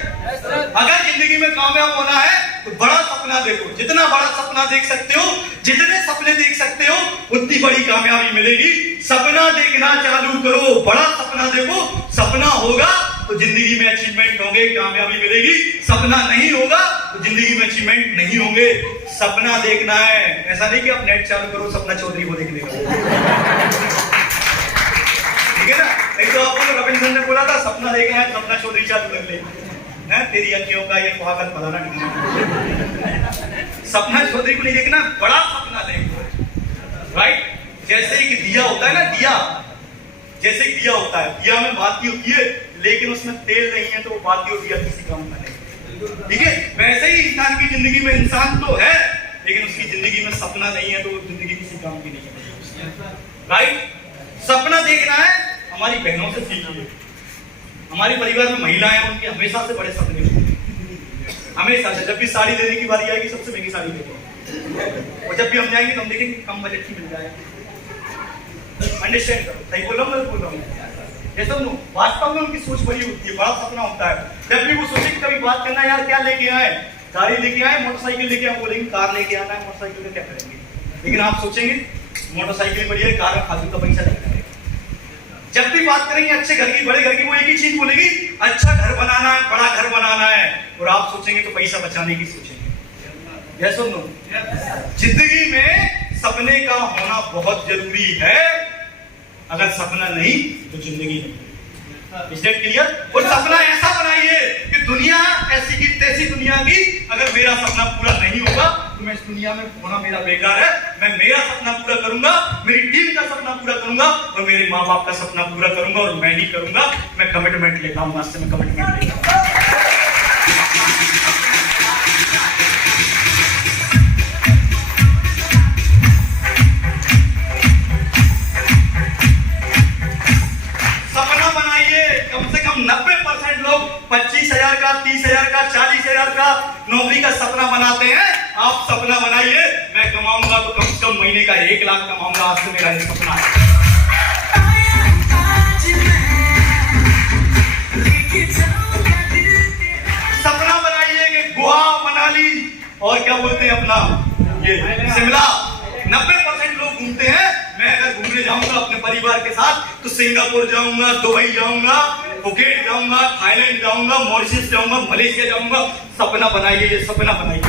अगर जिंदगी में कामयाब होना है तो बड़ा सपना देखो। जितना बड़ा सपना देख सकते हो, जितने सपने देख सकते हो, उतनी बड़ी कामयाबी मिलेगी। सपना देखना चालू करो, बड़ा सपना देखो, सपना होगा तो जिंदगी में अचीवमेंट होंगे, कामयाबी मिलेगी। सपना नहीं होगा तो जिंदगी में अचीवमेंट नहीं होंगे। सपना देखना है, ऐसा नहीं कि आप नेट चालू करो सपना चौधरी को देख लेगा, ठीक है ना। नहीं तो आपको रविंद्र ने बोला था सपना देखना है, सपना चौधरी चालू कर ले, तेरी अखियों का ये पागल फलाना सपना चौधरी को नहीं देखना, बड़ा सपना देखना, राइट। जैसे एक दिया होता है ना, दिया जैसे एक दिया होता है, दिया में बाती होती है लेकिन उसमें तेल नहीं है तो वो बाती और दिया किसी काम का नहीं, ठीक है। वैसे ही इंसान की जिंदगी में इंसान तो है लेकिन उसकी जिंदगी में सपना नहीं है तो वो जिंदगी किसी काम की नहीं है, राइट। सपना देखना है, हमारी बहनों से सीखिए। हमारे परिवार में महिलाएं हैं, उनके हमेशा से बड़े सपने होते हैं, हमेशा से। जब भी साड़ी लेने की बारी आएगी सबसे महंगी साड़ी लेते, और जब भी हम जाएंगे तो हम देखेंगे कम बजट की मिल जाए। अंडरस्टैंड करो, सही बोल रहा हूँ, बोल रहा हूँ। जैसे वास्तव में उनकी सोच बड़ी होती है, बड़ा सपना होता है। जब भी वो सोचे कि कभी बात करना यार क्या लेके आए, गाड़ी लेके आए, मोटरसाइकिल लेके आए, बोलेंगे कार लेके आना है, मोटरसाइकिल में क्या करेंगे। लेकिन आप सोचेंगे मोटरसाइकिल बढ़िया है, कार में फालतू का पैसा लगता है। जब भी बात करेंगे अच्छे घर की, बड़े घर की, वो एक ही चीज बोलेगी अच्छा घर बनाना है, बड़ा घर बनाना है। और आप सोचेंगे तो पैसा बचाने की सोचेंगे। यस और नो? जिंदगी में सपने का होना बहुत जरूरी है। अगर सपना नहीं तो जिंदगी नहीं। Is that clear? और सपना ऐसा बनाइए कि दुनिया ऐसी की तैसी दुनिया की, अगर मेरा सपना पूरा नहीं होगा तो मैं इस दुनिया में होना मेरा बेकार है। मैं मेरा सपना पूरा करूंगा, मेरी टीम का सपना पूरा करूंगा और मेरे माँ बाप का सपना पूरा करूंगा। और मैं नहीं करूंगा, मैं कमिटमेंट लेता हूँ, आज से मैं कमिटमेंट लेता हूँ। सपना बनाइए। कम से कम 90% लोग 25,000 का, 30,000 का, 40,000 का नौकरी का सपना बनाते हैं। आप सपना बनाइए, मैं कमाऊंगा तो कम से कम महीने का 1 लाख कमाऊंगा, आज से मेरा ये सपना है। सपना बनाइए कि गोवा, मनाली और क्या बोलते हैं अपना ये शिमला, 90% लोग घूमते हैं। मैं अगर घूमने जाऊंगा अपने परिवार के साथ तो सिंगापुर जाऊंगा, दुबई जाऊंगा, फुकेट जाऊंगा, थाईलैंड जाऊंगा, मॉरिशस जाऊंगा, मलेशिया जाऊंगा। सपना बनाइए, ये सपना बनाइए।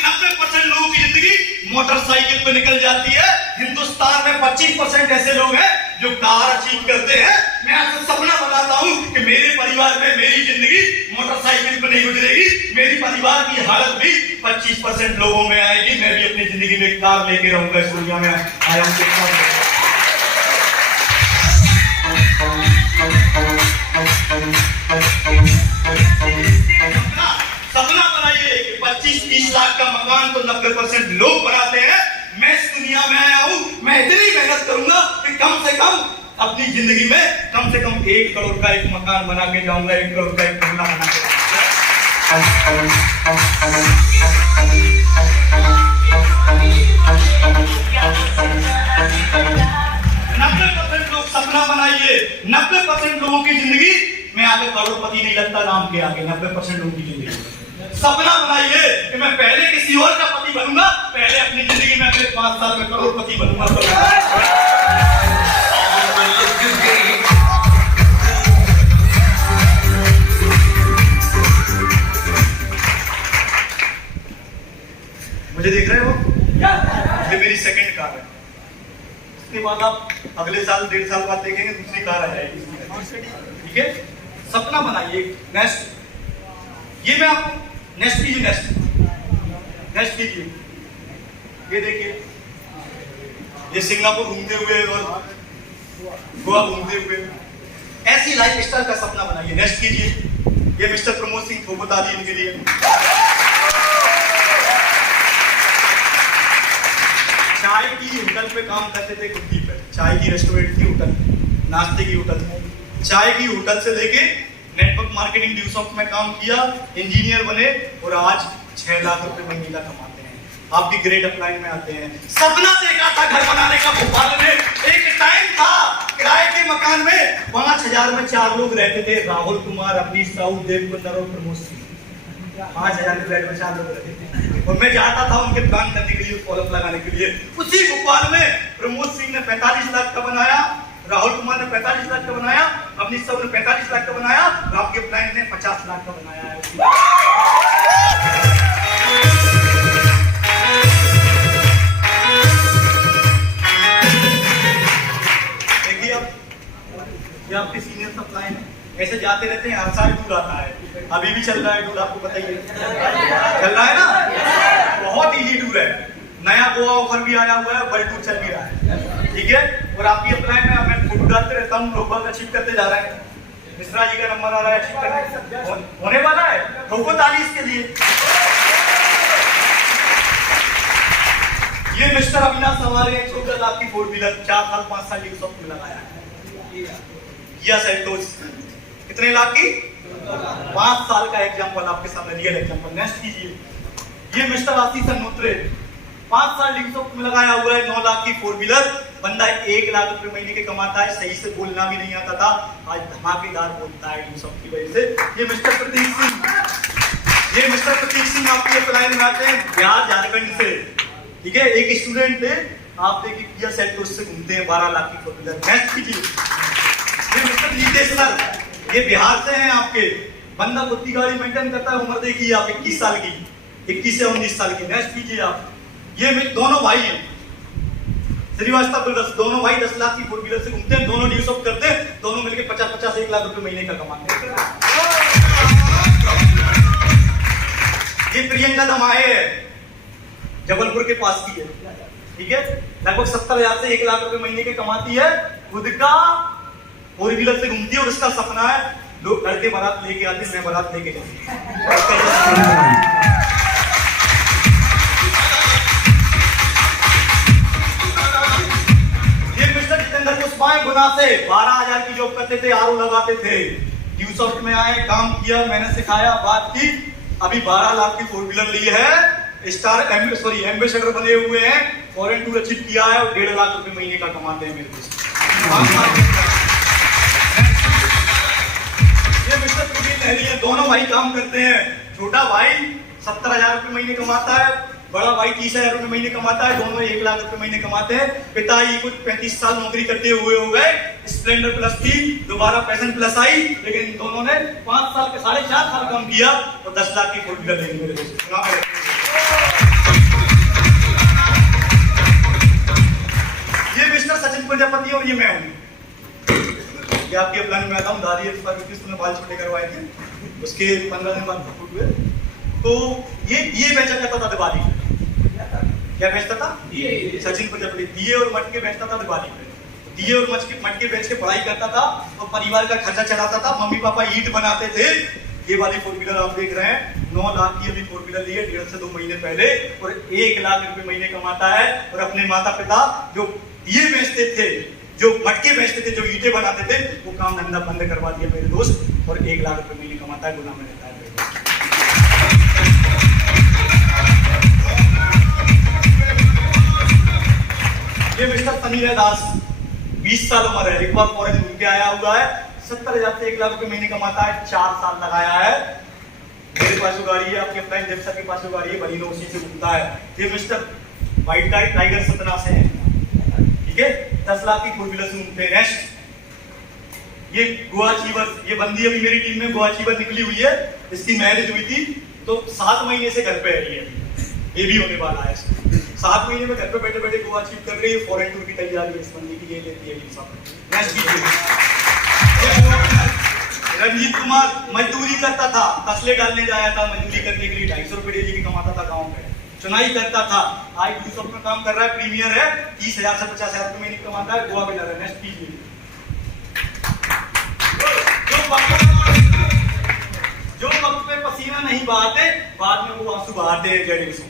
90% लोगों की जिंदगी मोटरसाइकिल पे निकल जाती है। हिंदुस्तान में 25% ऐसे लोग हैं जो कार अचीव करते हैं। मैं आपसे सपना बताता हूं कि मेरे परिवार में मेरी जिंदगी मोटरसाइकिल पे नहीं गुजरेगी। मेरी परिवार की हालत भी 25% लोगों में आएगी। मैं भी अपनी जिंदगी में कार लेके रहूंगा इस दुनिया में आया हूं। सपना बनाइए कि 25-30 लाख का मकान तो 90% लोग बनाते हैं। मैं इस दुनिया में आया हूं, मैं इतनी मेहनत करूंगा कि कम से कम अपनी जिंदगी में कम से कम 1 करोड़ का एक मकान बना के जाऊंगा, 1 करोड़ का एक बंगला बना के। 90% लोग सपना बनाइए। 90% लोगों की जिंदगी में आगे करोड़पति नहीं लगता नाम के आगे। 90% लोगों की जिंदगी सपना बनाइए कि मैं पहले किसी और का पति बनूंगा, पहले अपनी जिंदगी में अगले 5 साल में करोड़पति बनूंगा। 'मुझे देख रहे हो? ये मेरी सेकंड कार है। इसके बाद आप अगले साल 1.5 साल बाद देखेंगे दूसरी कार आ जाएगी। ठीक है? सपना बनाइए। नेक्स्ट ये मैं आपको नेक्स्ट कीजिए। ये देखिए, ये सिंगापुर घूमते हुए और गोवा घूमते हुए ऐसी लाइफ स्टाइल का सपना बनाइए। नेक्स्ट कीजिए। ये मिस्टर प्रमोद सिंह को बता दी इनके लिए। चाय की होटल पे काम करते थे गुड्डी पे। चाय की रेस्टोरेंट की होटल, नाश्ते की होटल, चाय की होटल से लेके नेटवर्क मार्केटिंग ड्यूसॉफ्ट में काम किया, इंजीनियर बने और आज 6 लाख रुपए महीने का कमाते हैं। आप भी ग्रेट अपलाइन में आते हैं। सपना देखा था घर बनाने का भोपाल में। एक टाइम था किराए के मकान में 5,000 में 4 लोग रहते थे। राहुल कुमार, अवनीश साहू, देव कुंदर और प्रमोद सिंह। 5,000 के फ्लैट में 4 लोग रहते थे। और मैं जाता था उनके प्लान करने के लिए, फॉलोअप लगाने के लिए। उसी भोपाल में प्रमोद सिंह ने 45 लाख का बनाया, राहुल कुमार ने 45 लाख का बनाया, अवनीश साहब ने 45 लाख का बनाया, आपके प्लान ने 50 लाख का बनाया है। देखिए अब ये आपके सीनियर सप्लाई है, ऐसे जाते रहते हैं, हर साल टूर आता है, अभी भी चल रहा है टूर, आपको बताइए चल रहा है ना, बहुत इजी टूर है, नया गोवा ऑफर भी आया हुआ है, वर्ल्ड टूर चल भी रहा है, ठीक है। और आपकी अप्लाई में मैं फोटो डालते रहता हूँ, लोग अचीव करते जा रहे हैं, मिश्रा जी का नंबर आ रहा है, अचीव करने होने वाला है, ठोको ताली इसके लिए। ये मिस्टर अविनाश हमारे 14 लाख की 4 व्हीलर 4 साल 5 साल की सब में लगाया है, या सेल्टोस कितने लाख की, 5 साल का एग्जांपल आपके सामने, रियल एग्जांपल। नेक्स्ट कीजिए, ये मिस्टर आशीष नोत्रे 5 साल डिग्सॉफ्ट में लगाया हुआ है, 9 लाख की 4 व्हीलर, बंदा 1 लाख रुपए महीने के कमाता है, सही से बोलना भी नहीं आता था, आज धमाकेदार बोलता है डिग्सॉफ्ट की वजह से। ये मिस्टर प्रतीक सिंह आपकी अप्लाई में आते हैं बिहार झारखंड से, ठीक है। एक स्टूडेंट थे, आप देखिए किया सेल्टोस से घूमते हैं, 12 लाख की 4 व्हीलर। नेक्स्ट कीजिए, ये मिस्टर नीतेश सर, ये बिहार से हैं आपके, बंदा खुद की गाड़ी मेंटेन करता है, उम्र देखिए आप 21 साल की, 21 से 19 साल की। नेक्स्ट कीजिए आप, ये दोनों भाई हैं श्रीवास्तव ब्रदर्स, दोनों भाई 10 लाख की 4 व्हीलर से घूमते हैं, दोनों न्यूज ऑफ करते हैं, दोनों मिलकर 50-50 1 लाख रुपए महीने का कमाते हैं। ये प्रियंका दमाहे है, जबलपुर के पास की है, ठीक है, लगभग 70,000 से 1 लाख रुपए महीने के कमाती है, खुद का 4 व्हीलर से घूमती है, और उसका सपना है लोग लड़के बारात लेके आते हैं, मैं बारात लेके जाऊंगी। गुना से 12,000 की जॉब करते थे, आरओ लगाते थे, न्यूसॉफ्ट में आए, काम किया, मैंने सिखाया, बात की, अभी 12 लाख की 4 व्हीलर ली है, स्टार एम्बेसडर बने हुए हैं, फॉरेन टूर अचीव किया है, और 1.5 लाख रुपए महीने का कमाते हैं मेरे देश। ये मिस्टर प्रवीण लहरी है, दोनों भाई काम करते हैं, छोटा भाई 70,000 रुपए महीने कमाता है, बड़ा भाई 30,000 रुपए महीने कमाता है, दोनों 1 लाख रुपए महीने कमाते हैं। पिताजी कुछ 35 साल नौकरी करते हुए हो गए, स्प्लेंडर प्लस थी, दोबारा पैशन प्लस आई, लेकिन इन दोनों ने 5 साल के 4.5 साल काम किया और 10 लाख की 4 व्हीलर लेंगे मेरे दोस्त। ये मिस्टर सचिन प्रजापति और ये मैं हूँ, ये आपके प्लान में आता हूँ, दादी में बाल छोटे करवाए थे, उसके 15 दिन बाद फूट हुए, तो ये बेचा करता था दिवाली, क्या बेचता था, सचिन प्रजापति दिए और मटके बेचता था दिवाली पे, दिए और मटके बेच के पढ़ाई करता था और परिवार का खर्चा चलाता था, मम्मी पापा ईंट बनाते थे। ये वाली 4 व्हीलर आप देख रहे हैं, 9 लाख की अभी 4 व्हीलर ली है 1.5 से 2 महीने पहले, और 1 लाख रुपए महीने कमाता है, और अपने माता पिता जो दिए बेचते थे, जो मटके बेचते थे, जो ईंटें बनाते थे, वो काम धंधा बंद करवा दिया मेरे दोस्त, और 1 लाख रुपए महीने कमाता है, गुना में रहता है। ये मिस्टर सनी दास 20 साल उम्र है, एक बार फॉरेन घूम के आया हुआ है, 70,000 से 1 लाख रुपए महीने कमाता है, 4 साल लगाया है। मेरे पास जो गाड़ी है, आपके फ्रेंड जेप्सा के पास जो गाड़ी है, बलिनो उसी से घूमता है। ये मिस्टर व्हाइट टाइगर सतना से है, ठीक है, 10 लाख की 4 व्हीलर से घूमते हैं। नेक्स्ट, ये गोवा अचीवर, ये बंदी अभी मेरी टीम में गोवा अचीवर निकली हुई है, इसकी मैरिज हुई थी, तो 7 महीने से घर पे है, ये भी होने वाला है, 7 महीने में घर पे बैठे बैठे गोवा अचीव कर रही है, फॉरेन टूर की तैयारी है इस बंदी की, ये लेती है सब। रंजीत कुमार मजदूरी करता था, फसलें डालने जाया था, मजदूरी करने के लिए 250 रुपए डेली की कमाता था, गाँव में चुनाई करता था, आज यूसुफ में काम कर रहा है, प्रीमियर है, 30,000 से 50,000 रुपए महीने कमाता है, गोवा में जा रहा है। नेक्स्ट कीजिए, जो वक्त पे पसीना नहीं बहाते, बाद में वो आंसू बहाते हैं, जड़े से।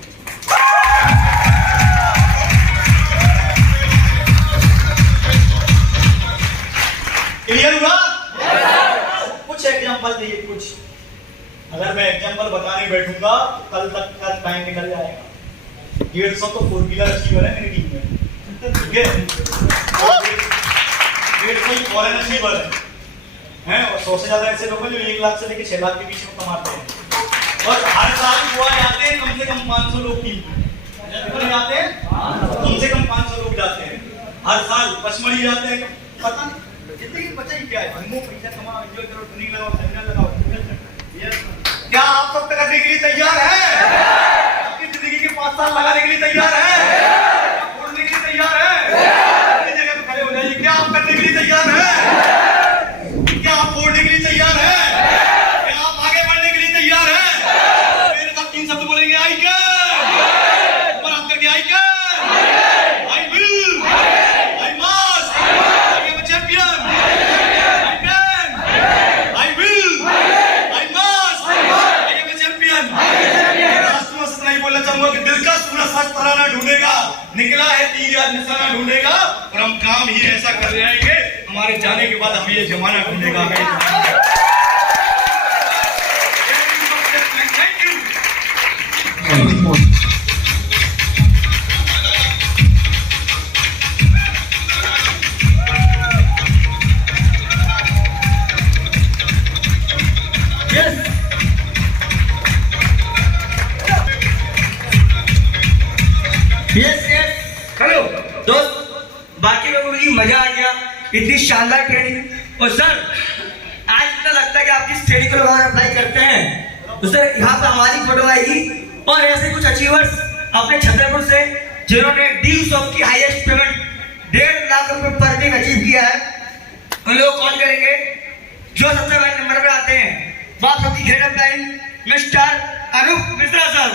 क्लियर हुआ? कुछ एग्जांपल चाहिए, कुछ, अगर मैं एग्जांपल बताने बैठूंगा तो कल तक का टाइम निकल जाएगा। 150 तो 4 व्हीलर अचीवर है मेरी टीम में, ठीक है, 150 फॉरेन अचीवर है, और 100 से ज्यादा ऐसे लोग हैं जो 1 लाख से लेकर 6 लाख के बीच में कमाते हैं, और हर साल गोवा जाते हैं कम से कम 500 लोग टीम कितने जाते हैं? कम से कम 500 लोग जाते हैं हर साल। पचमढ़ी जाते हैं, पता नहीं जिंदगी बचा ही क्या है, घूमो पैसा कमाओ एंजॉय करो, ट्रेनिंग लगाओ, सेमिनार लगाओ। क्या आप सब करने के लिए तैयार है? अपनी जिंदगी के 5 साल लगाने के लिए तैयार है? छोड़ने के लिए तैयार है? अपनी जगह पे खड़े हो जाइए। क्या आप करने के लिए तैयार है? क्या आप छोड़ने के लिए तैयार है? क्या आप आगे बढ़ने के लिए तैयार है? मेरे साथ 3 शब्द बोलेंगे, आई कैन। ऊपर हाथ करके, I can, I will, I must, I am a champion, I can, I will, I must, I am a champion. राष्ट्र में सच नहीं बोलना चाहूंगा कि दिल का सूरज सच तराना ढूंढेगा, निकला है तीर या निशाना ढूंढेगा, और हम काम ही ऐसा कर जाएंगे हमारे जाने के बाद हमें ये जमाना ढूंढेगा। Thank you. यस हेलो दोस्त, बाकी लोगों की मजा आ गया, इतनी शानदार ट्रेनिंग। और सर आज इतना लगता है कि आप जिस ट्रेनिंग को अप्लाई करते हैं तो सर यहाँ पर हमारी फोटो आएगी, और ऐसे कुछ अचीवर्स अपने छतरपुर से जिन्होंने डील्स ऑफ की हाईएस्ट पेमेंट 1.5 लाख रुपए पर डे अचीव किया है, उन लोग कॉल करेंगे जो सबसे बड़े नंबर पर आते हैं। बात होती grade of line mister Anoop Mishra sir.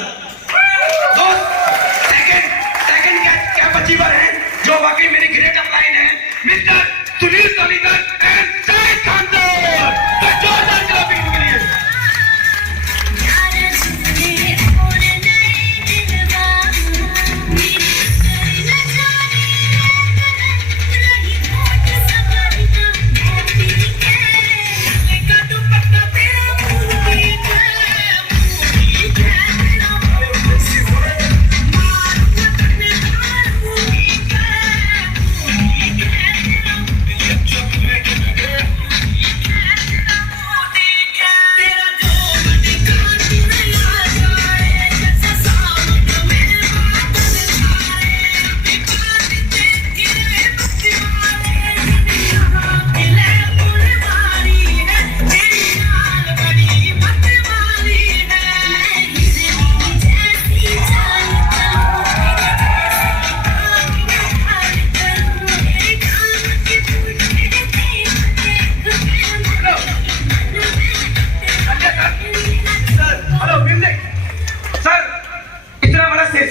Second क्या अचीवर है जो वाकई मेरी ग्रेट अपलाइन है, mister Sunil Tolikar and Shahid Khan sir. जोरदार क्लैपिंग के लिए।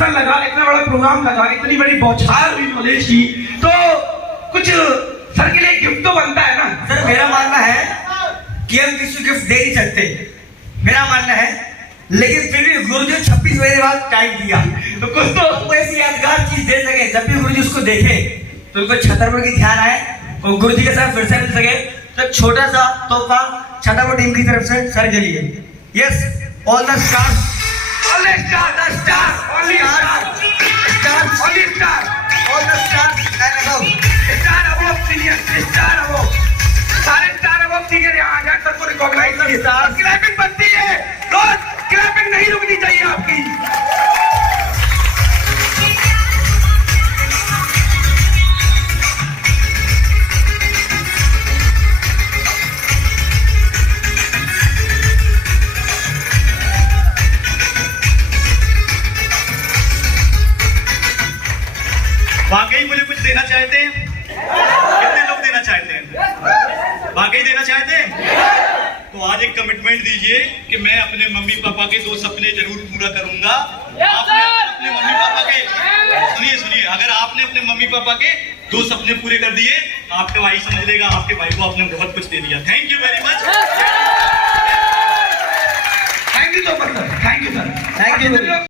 लगा, इतना बड़ा प्रोग्राम लगा, इतनी बड़ी बौछार हुई नॉलेज की, तो कुछ सर के लिए गिफ्ट तो बनता है ना। सर मेरा मानना है कि हम किसी को गिफ्ट दे नहीं सकते, मेरा मानना है, लेकिन फिर भी गुरुजी 26 बजे बाद टाइम दिया तो कुछ तो हमको ऐसी यादगार चीज दे सके, जब भी गुरुजी उसको देखे तो उनको छतरपुर की ध्यान आए और गुरुजी के साथ फिर से मिल सके। तो छोटा सा तोहफा छतरपुर टीम की तरफ से सर के लिए। Yes, all the stars, Only star, the star, only star, stars, only star, all the stars and above. star above senior, star above, सारे star above senior यहाँ आ जाए सबको रिकॉग्नाइज करिए। क्लैपिंग बनती है रोज, क्लैपिंग नहीं रुकनी चाहिए आपकी। वाकई मुझे कुछ देना चाहते हैं? कितने लोग देना चाहते हैं? वाकई देना चाहते हैं? तो आज एक कमिटमेंट दीजिए कि मैं अपने मम्मी पापा के 2 सपने जरूर पूरा करूंगा। आपने अपने मम्मी पापा के सुनिए, अगर आपने अपने मम्मी पापा के 2 सपने पूरे कर दिए, आपके भाई समझ लेगा आपके भाई को आपने बहुत कुछ दे दिया। Thank you very much. Thank you so much sir, thank you sir, thank you.